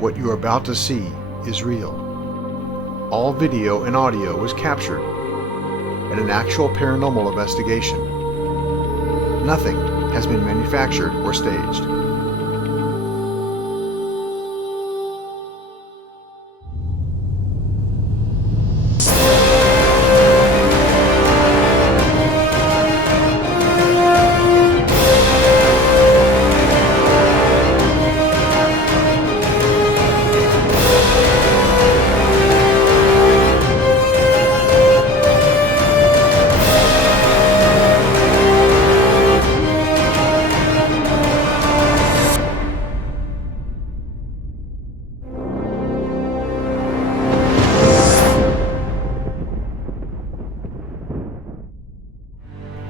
What you are about to see is real. All video and audio was captured in an actual paranormal investigation. Nothing has been manufactured or staged.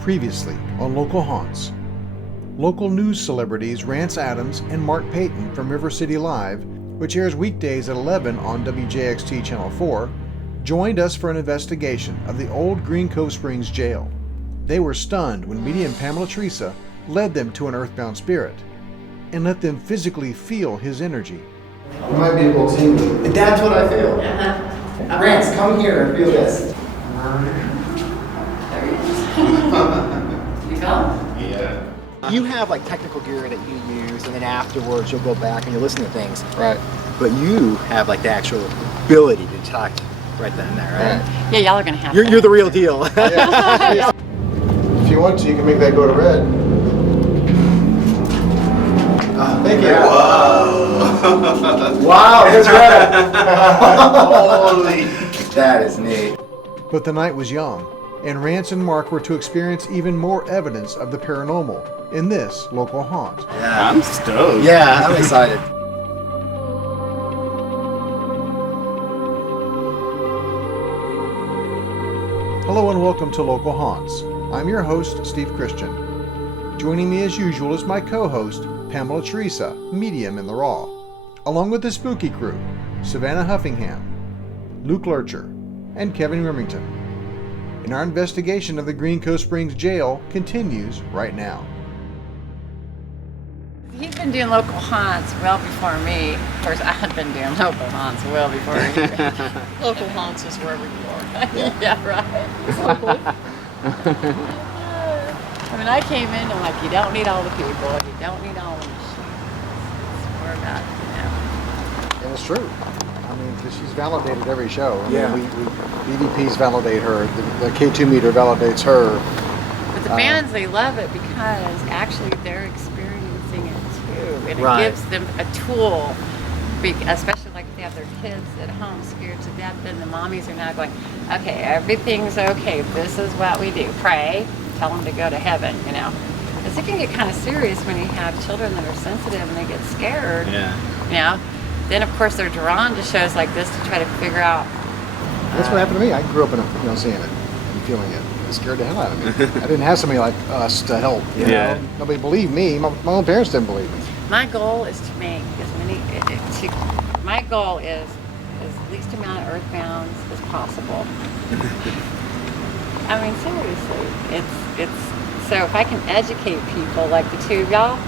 Previously on Local Haunts. Local news celebrities Rance and Mark Payton from River City Live, which airs weekdays at 11 on WJXT Channel 4, joined us for an investigation of the old Green Cove Springs jail. They were stunned when medium Pamela Theresa led them to an earthbound spirit and let them physically feel his energy. You might be able to. That's what I feel. Rance, come here and feel this. You come? Yeah. You have like technical gear that you use, and then afterwards you'll go back and you'll listen to things. Right. But you have like the actual ability to talk right then and there, right? Yeah, y'all are gonna have. You're the real deal. Yeah. If you want to, you can make that go to red. Thank you. Whoa. Wow, it's red. Holy. That is neat. But the night was young, and Rance and Mark were to experience even more evidence of the paranormal in this local haunt. Yeah. I'm stoked. Yeah, I'm excited. Hello and welcome to Local Haunts. I'm your host, Steve Christian. Joining me as usual is my co-host, Pamela Theresa, medium in the raw, along with the spooky crew, Savannah Huffingham, Luke Lurcher, and Kevin Remington. And our investigation of the Green Cove Springs jail continues right now. He's been doing local haunts well before me. Of course, I had been doing local haunts well before me. Local haunts is wherever you are. Yeah, right. I mean, I came in and like, you don't need all the people, you don't need all the machines. It's more about, And it's true. I mean, because she's validated every show. I Yeah. mean, BVPs validate her. The K2 meter validates her. But the fans, they love it because actually they're experiencing it too. And it Right. gives them a tool, especially like if they have their kids at home scared to death, then the mommies are now going, okay, everything's okay. This is what we do. Pray, tell them to go to heaven, you know. Because it can get kind of serious when you have children that are sensitive and they get scared. Yeah. You know. Then of course they're drawn to shows like this to try to figure out. That's what happened to me. I grew up in seeing it and feeling it. It scared the hell out of me. I didn't have somebody like us to help. You know? Nobody believed me. My own parents didn't believe me. My goal is to make as many. My goal is as least amount of earthbounds as possible. I mean, seriously, it's so if I can educate people like the two of y'all,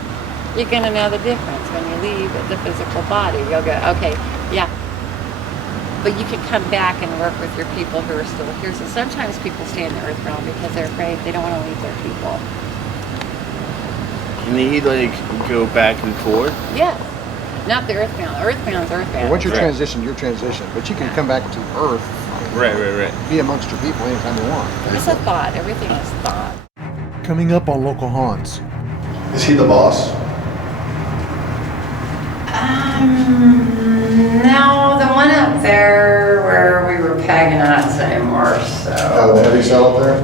you're gonna know the difference when you leave the physical body. You'll go, okay, yeah. But you can come back and work with your people who are still here. So sometimes people stay in the earthbound because they're afraid they don't want to leave their people. Can he like go back and forth? Yes. Not the earthbound. Earthbound's earthbound. Well, once you're Right. transitioned, you're transitioned. But you can come back to Earth. Right. Be amongst your people anytime you want. It's a thought. Everything is thought. Coming up on Local Haunts. Is he the boss? No, the one up there where we were pegging nuts anymore, so. Oh, the heavy cell up there?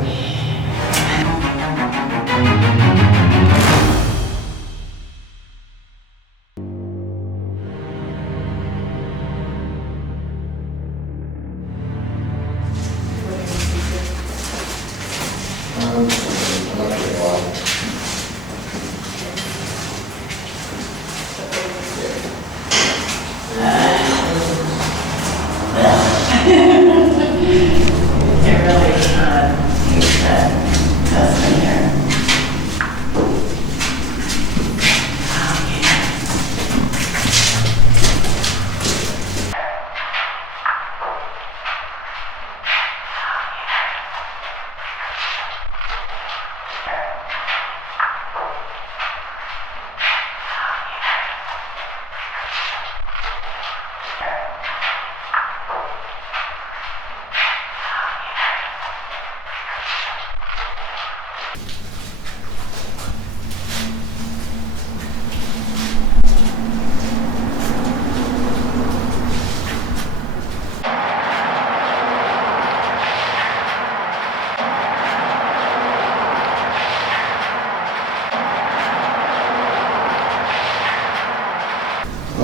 It really,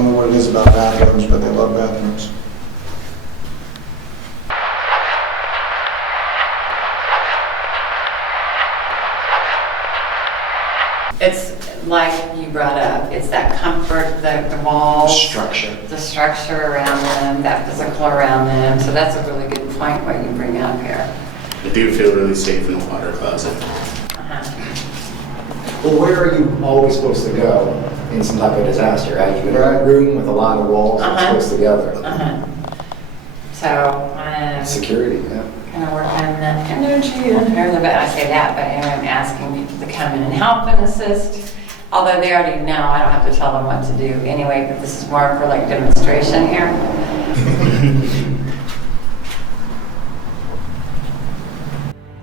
don't know what it is about bathrooms, but they love bathrooms. It's like you brought up, it's that comfort, the walls. Structure. The structure around them, that physical around them. So that's a really good point what you bring up here. I do feel really safe in the water closet. Well, where are you always supposed to go in some type of disaster? Are you in a room with a lot of walls that's close together? So, Security, yeah. kind of work on that energy in here. But I say that, but anyway, I'm asking people to come in and help and assist. Although they already know, I don't have to tell them what to do anyway, but this is more for like demonstration here.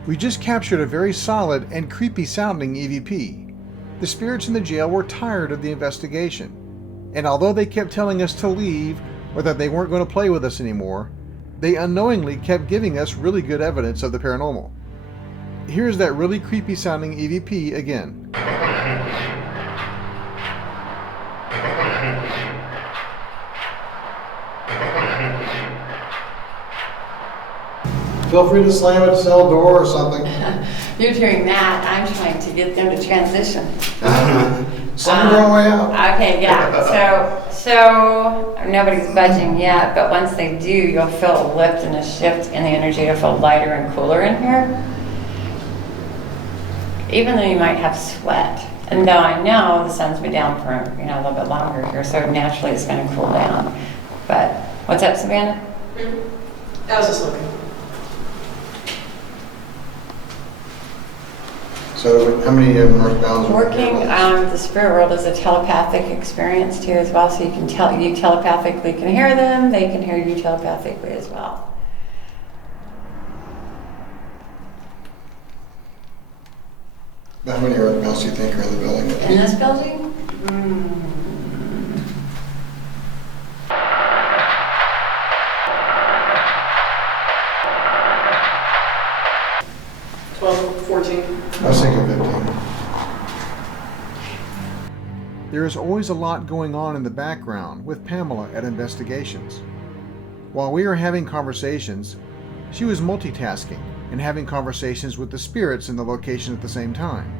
We just captured a very solid and creepy sounding EVP. The spirits in the jail were tired of the investigation, and although they kept telling us to leave or that they weren't going to play with us anymore, they unknowingly kept giving us really good evidence of the paranormal. Here's that really creepy sounding EVP again. Feel free to slam a cell door or something. You're doing that. I'm trying to get them to transition. Slam your own way out. Okay, yeah. So nobody's budging yet, but once they do, you'll feel a lift and a shift in the energy. You'll feel lighter and cooler in here. Even though you might have sweat. And though I know the sun's been down for a little bit longer here, so naturally it's going to cool down. But what's up, Savannah? I was just looking. So how many northbounds? Working the spirit world is a telepathic experience too as well, so you telepathically can hear them, they can hear you telepathically as well. How many earthbounds do you think are in the building? In this building? 12, 14. I was thinking 15. There is always a lot going on in the background with Pamela at investigations. While we were having conversations, she was multitasking and having conversations with the spirits in the location at the same time.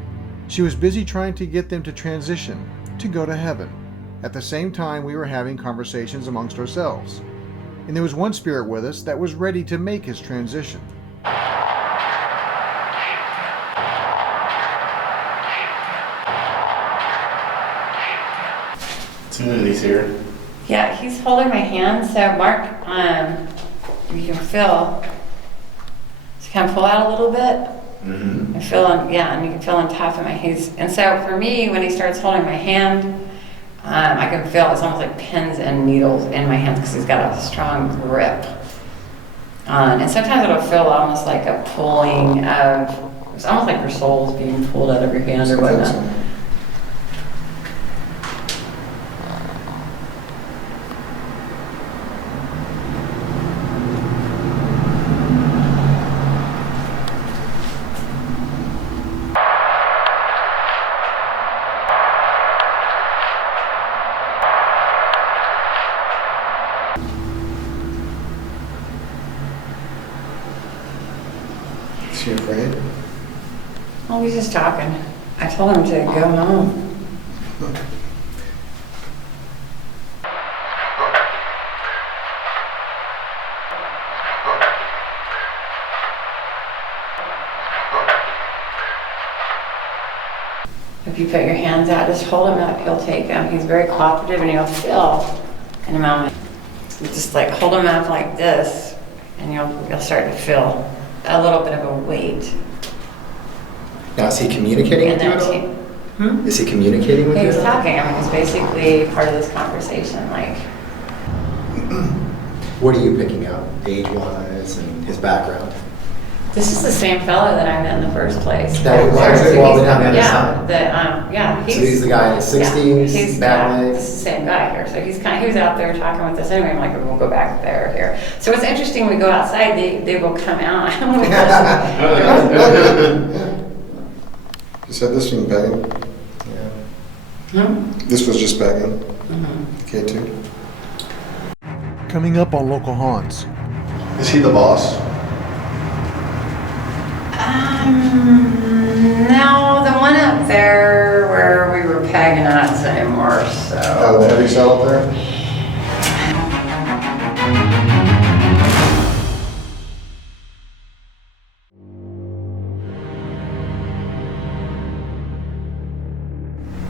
She was busy trying to get them to transition, to go to heaven. At the same time, we were having conversations amongst ourselves. And there was one spirit with us that was ready to make his transition. Somebody's here. Yeah, he's holding my hand, so Mark, you can feel, just kind of pull out a little bit. Mm-hmm. And feel on, and you can feel on top of my hands. And so for me, when he starts holding my hand, I can feel it's almost like pins and needles in my hands because he's got a strong grip. And sometimes it'll feel almost like a pulling of, it's almost like your soul's being pulled out of your hand or whatnot. Is he afraid? Oh, he's just talking. I told him to go home. If you put your hands out, just hold him up, he'll take them. He's very cooperative and you'll feel in a moment. You just like hold him up like this and you'll start to feel a little bit of a weight. Now, is he communicating with you at all? Is he communicating with you? He's talking. I mean, he's basically part of this conversation. Like, What are you picking up, age-wise, and his background? this is the same fellow that I met in the first place. That was all the way down the other yeah, side. So he's the guy in his 60s, he's bad legs. This is the same guy here. So he was out there talking with us anyway. I'm like, we'll go back there here. So it's interesting. We go outside. They will come out. You said this one, Peggy? Yeah. This was just Peggy? K2. Coming up on Local Haunts. Is he the boss? No, the one up there where we were pegging not anymore, so. Oh, the heavy cell up there?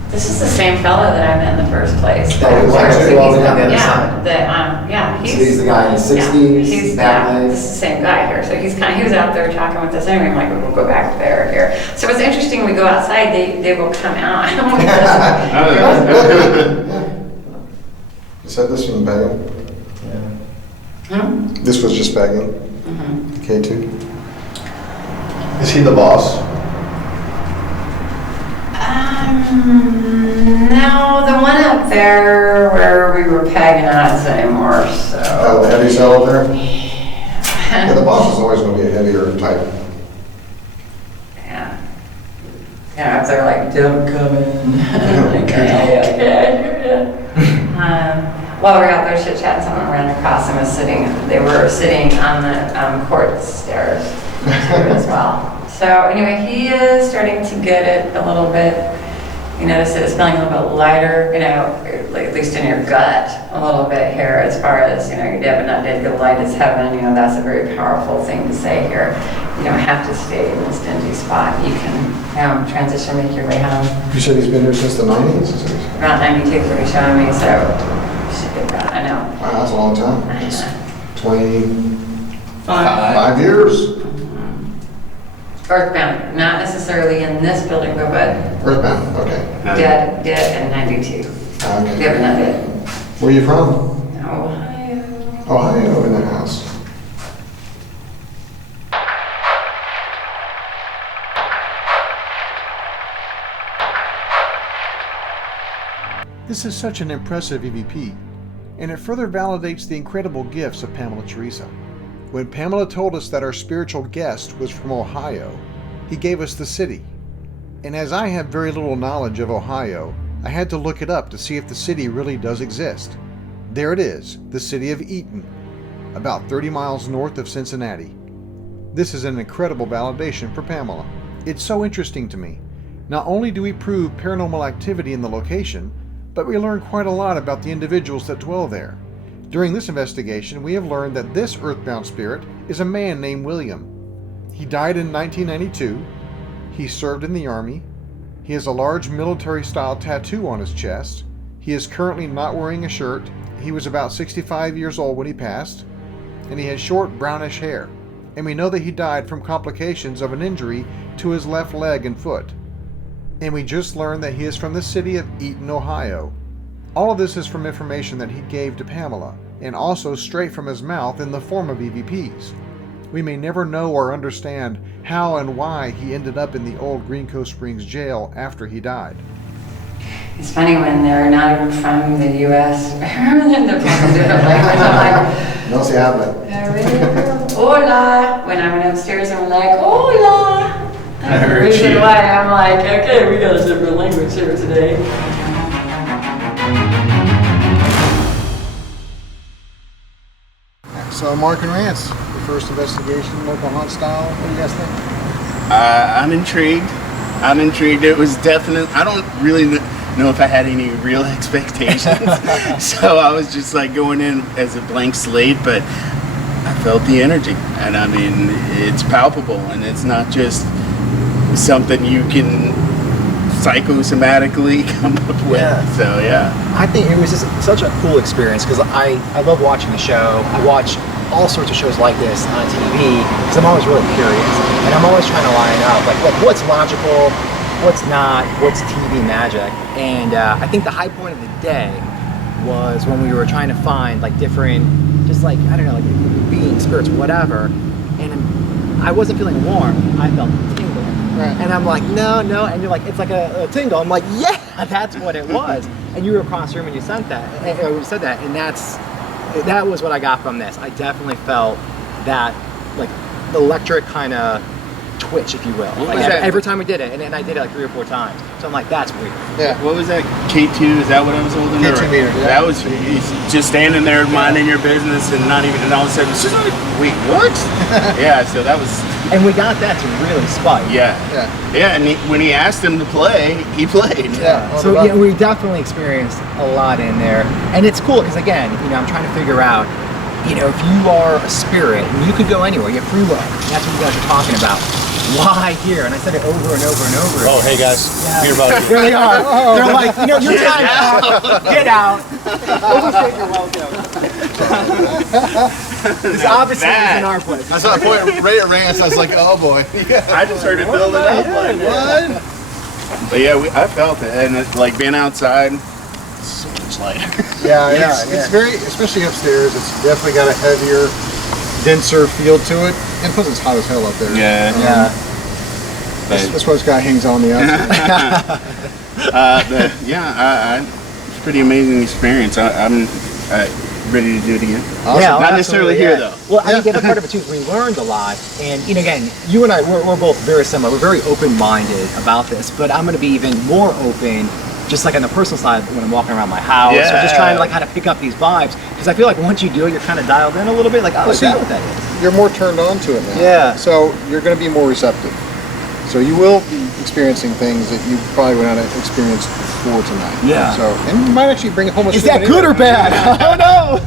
This is the same fella that I met in the first place. That was actually So all the he's- way on the other yeah, side. yeah, So he's the guy in his 60s, he's, back yeah, legs. this is the same guy here. So he was out there talking with us anyway. I'm like, we'll go back there here. So it's interesting, when we go outside, they will come out. I don't know what it does. You said this was begging? Hmm? This was just begging? Mhm. K2. Is he the boss? No, the one up there where we were pegging not anymore, so. Oh, the heavy cell up there? Yeah, the boss is always going to be a heavier type. Yeah. Yeah, up there like, don't come in. Like, okay. While we were out there chit-chatting, someone ran across and they were sitting on the court stairs too as well. So anyway, he is starting to get it a little bit. You notice that it's feeling a little bit lighter, at least in your gut, a little bit here, as far as, you're dead but not dead, your light is heaven. That's a very powerful thing to say here. You don't have to stay in this dingy spot. You can transition, make your way home. You said he's been here since the 90s? Around 92 is what he's showing me, so you should get that, I know. Wow, that's a long time. I That's know. 25 years. Earthbound, not necessarily in this building, but Earthbound, okay. dead in 92. Okay. Dead but not dead. Where are you from? Ohio. Ohio, in the house. This is such an impressive EVP, and it further validates the incredible gifts of Pamela Theresa. When Pamela told us that our spiritual guest was from Ohio, he gave us the city. And as I have very little knowledge of Ohio, I had to look it up to see if the city really does exist. There it is, the city of Eaton, about 30 miles north of Cincinnati. This is an incredible validation for Pamela. It's so interesting to me. Not only do we prove paranormal activity in the location, but we learn quite a lot about the individuals that dwell there. During this investigation, we have learned that this earthbound spirit is a man named William. He died in 1992. He served in the Army. He has a large military-style tattoo on his chest. He is currently not wearing a shirt. He was about 65 years old when he passed, and he has short brownish hair. And we know that he died from complications of an injury to his left leg and foot. And we just learned that he is from the city of Eaton, Ohio. All of this is from information that he gave to Pamela, and also straight from his mouth in the form of EVPs. We may never know or understand how and why he ended up in the old Green Cove Springs jail after he died. It's funny when they're not even from the U.S. and they're from a different language. I'm like, No se habla. hola. When I went upstairs and we're like, hola. I And the heard reason you. why I'm like, okay, we got a different language here today. So Mark and Rance, your first investigation, local haunt style, what do you guys think? I'm intrigued. I'm intrigued. It was definite. I don't really know if I had any real expectations. So I was just like going in as a blank slate, but I felt the energy. And I mean, it's palpable, and it's not just something you can psychosomatically come up with. Yeah. So yeah. I think it was just such a cool experience because I love watching the show. I watch all sorts of shows like this on TV because I'm always really curious and I'm always trying to line up like what's logical, what's not, what's TV magic. And I think the high point of the day was when we were trying to find like different, just like, I don't know, like beings, spirits, whatever. And I wasn't feeling warm. I felt tingling. Right. And I'm like, no, and you're like, it's like a tingle. I'm like, yeah, that's what it was. And you were across the room and you said that, and that was what I got from this. I definitely felt that like electric kind of twitch, if you will. Like was that? every time we did it, and I did it like 3 or 4 times. So I'm like, that's weird. Yeah. What was that? K2? Is that what I was holding? K2 meter, yeah. That was just standing there minding your business and not even, and all of a sudden it's just like, wait, what? Yeah, so that was. And we got that to really spike. Yeah. Yeah. Yeah, and when he asked him to play, he played. Yeah. So yeah, we definitely experienced a lot in there, and it's cool because again, I'm trying to figure out, if you are a spirit and you could go anywhere, you have free will. That's what you guys are talking about. Why here? And I said it over and over and over. Oh, hey guys, Yeah. beer buddy. There they are. They're like, your time's up. Get out. Overstayed your welcome. This obviously isn't our place. I saw a point right at Rance. I was like, oh boy. I just heard it building up. Like, what? But yeah, I felt it, and it's like being outside, so much lighter. Yeah, it's very, especially upstairs, it's definitely got a heavier, denser feel to it. And plus it's hot as hell up there. Yeah. That's why this guy hangs on the outside. It's a pretty amazing experience. I'm ready to do it again. Awesome. Yeah, Not necessarily here, though. Well, I think the other part of it too is we learned a lot, and again, you and I, we're both very similar. We're very open-minded about this, but I'm going to be even more open, just like on the personal side when I'm walking around my house, or just trying to like kind of pick up these vibes, because I feel like once you do it, you're kind of dialed in a little bit, like, oh, I see what that is. You're more turned on to it now. Yeah. So you're going to be more receptive. So you will be experiencing things that you probably would not have experienced before tonight. Yeah. So, and you might actually bring it home with Is you that good or bad? Oh no!